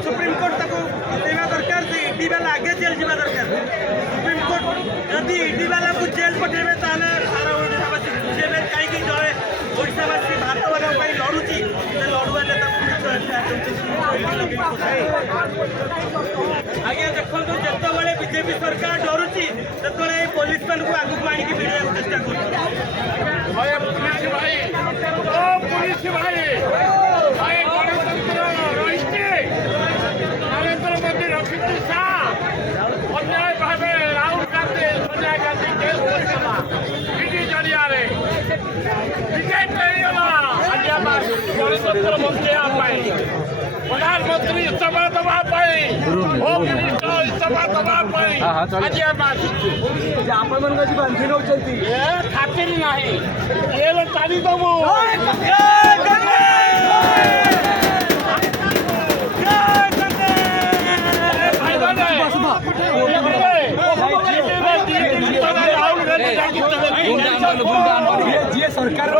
supreme court तक दरकार से ईडी वाला आगे जेल जा दरकार सुप्रीमकोर्ट जदि ईडी वाला को जेल पठेबे ताले सारा ओडिशावासी जेबे कहीं जड़े ओडिशावासी भारत वाला लड़ुची लड़ुआ नेता आगे देखो जिते बीजेपी सरकार डरुची से पुलिस मान को आगू आणिक भिड़ा चेष्टा कर नरेंद्र मोदी रफिक शाह अन्याय भाव राहुल गांधी सोनिया गांधी जेल ईडी जरिया टिकेट गणतंत्र बंचाई प्रधानमंत्री इस्तीफा दवाई होम मिनिस्टर इस्तीफा दवाई आज आपण बांधी नौ खातिर ना जेल टाणी दबू सरकार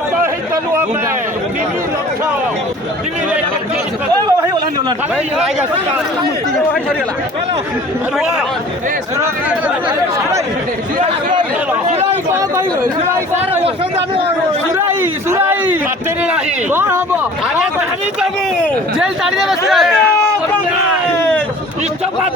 जेल टाणी देव इस्तीफा